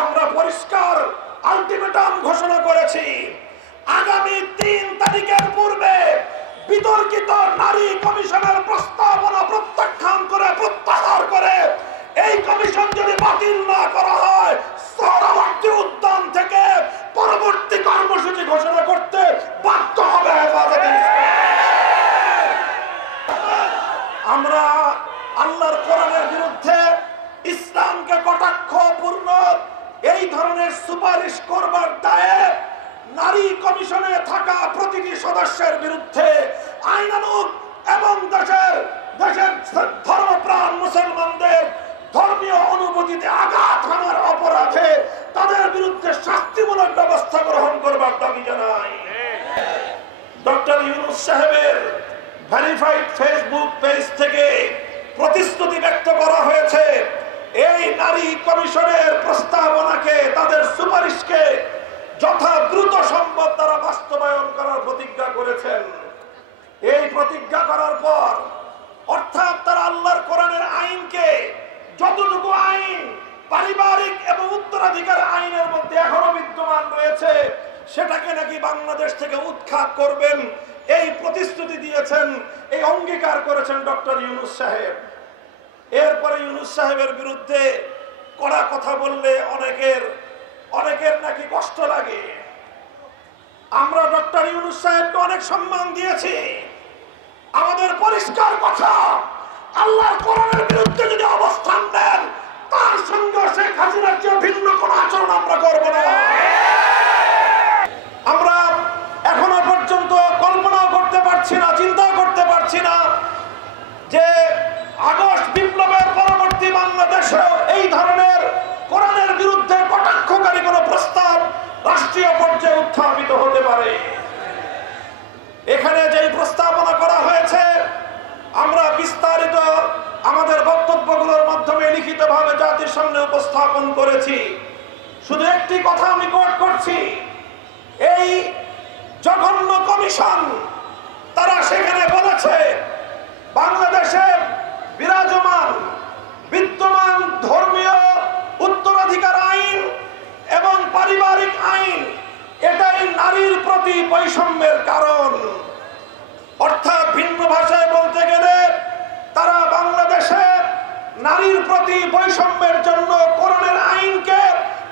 আমরা পরিষ্কার আলটিমেটাম ঘোষণা করেছি, আগামী 3 তারিখের পূর্বে বিতর্কিত নারী কমিশনের প্রস্তাবনা প্রত্যাখ্যান করে প্রত্যাহার করে এই কমিশন যদি বাতিল না করা হয়, সোহরাওয়ার্দী উদ্যান থেকে পরবর্তী কর্মসূচি ঘোষণা করতে বাধ্য হবে হেফাজতে ইসলাম। আমরা আল্লাহর কোরআনের বিরুদ্ধে, ইসলামকে কটাক্ষপূর্ণ এই ধরনের সুপারিশ করবার দায়ে নারী কমিশনে থাকা প্রতিটি সদস্যের বিরুদ্ধে আইনানুগ এবং দেশের ধর্মপ্রাণ মুসলমানদের ধর্মীয় অনুভূতিতে আঘাত হানার অপরাধে তাদের বিরুদ্ধে শাস্তিমূলক ব্যবস্থা গ্রহণ করবার দাবি জানাই। ডক্টর ইউনূস সাহেবের ভেরিফাইড ফেসবুক পেজ থেকে প্রতিশ্রুতি ব্যক্ত করা হয়েছে, এই নারী কমিশনের প্রস্তাবনাকে, তাদের সুপারিশকে যথা দ্রুত সম্ভব তারা বাস্তবায়ন করার প্রতিজ্ঞা করেছেন। এই প্রতিজ্ঞা করার পর অর্থাৎ তারা আল্লাহর কোরআনের আইনকে, যতটুকু আইন পারিবারিক এবং উত্তরাধিকার আইনের মধ্যে এখনো বিদ্যমান রয়েছে, সেটাকে নাকি বাংলাদেশ থেকে উৎখাত করবেন, এই প্রতিশ্রুতি দিয়েছেন, এই অঙ্গীকার করেছেন ডক্টর ইউনূস সাহেব। এরপরে ইউনূস সাহেবের বিরুদ্ধে কড়া কথা বললে অনেকের নাকি কষ্ট লাগে। আমরা ডক্টর ইউনূস সাহেবকে অনেক সম্মান দিয়েছি। আমাদের পরিষ্কার কথা, আল্লাহর কোরআনের বিরুদ্ধে যদি অবস্থান নেন, তার সঙ্গে শেখ হাসিনার চেয়ে ভিন্ন কোন আচরণ আমরা করব না। আমরা এখনো পর্যন্ত কল্পনাও করতে পারছি না, চিন্তাও করতে পারছি না যে আগস্ট বিপ্লবের পরবর্তী বাংলাদেশেও এই ধরনের কোরআনের বিরুদ্ধে কটাক্ষকারী কোন প্রস্তাব রাষ্ট্রীয় পর্যায়ে উত্থাপিত হতে পারে। এখানে যেই প্রস্তাবনা করা হয়েছে, আমরা বিস্তারিত আমাদের বক্তব্যগুলোর মাধ্যমে লিখিতভাবে জাতির সামনে উপস্থাপন করেছি। শুধু একটি কথা আমি কোট করছি, এই জঘন্য কমিশন তারা সেখানে বলেছে বাংলাদেশে বিরাজমান বিদ্যমান ধর্মীয় উত্তরাধিকার আইন এবং পারিবারিক আইন এটাই নারীর প্রতি বৈষম্যের কারণ। অর্থাৎ ভিন্ন ভাষায় বলতে গেলে তারা বাংলাদেশে নারীর প্রতি বৈষম্যের জন্য কোরআনের আইনকে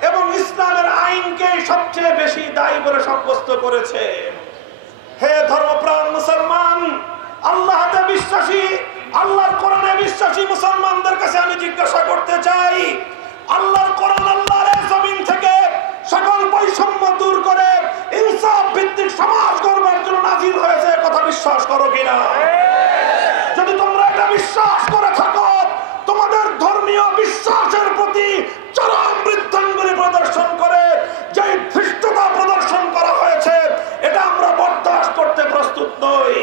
এবং ইসলামের আইনকে সবচেয়ে বেশি দায়ী বলে সাব্যস্ত করেছে। হে ধর্মপ্রাণ মুসলমান, আল্লাহতে বিশ্বাসী, আল্লাহর কোরআনে বিশ্বাসী মুসলমানদের কাছে আমি জিজ্ঞাসা করতে চাই, আল্লাহর কোরআন আল্লাহর জমিন থেকে সকল বৈষম্য দূর করে ইনসাফ ভিত্তিক সমাজ গড়বার জন্য নাজিল হয়েছে, কথা বিশ্বাস করো কিনা? যদি তোমরা এটা বিশ্বাস করে থাকো, তোমাদের ধর্মীয় বিশ্বাসের প্রতি চরম বৃদ্ধাঙ্গুলি প্রদর্শন করে যে ধৃষ্টতা প্রদর্শন করা হয়েছে, এটা আমরা বরদাস্ত করতে প্রস্তুত নই।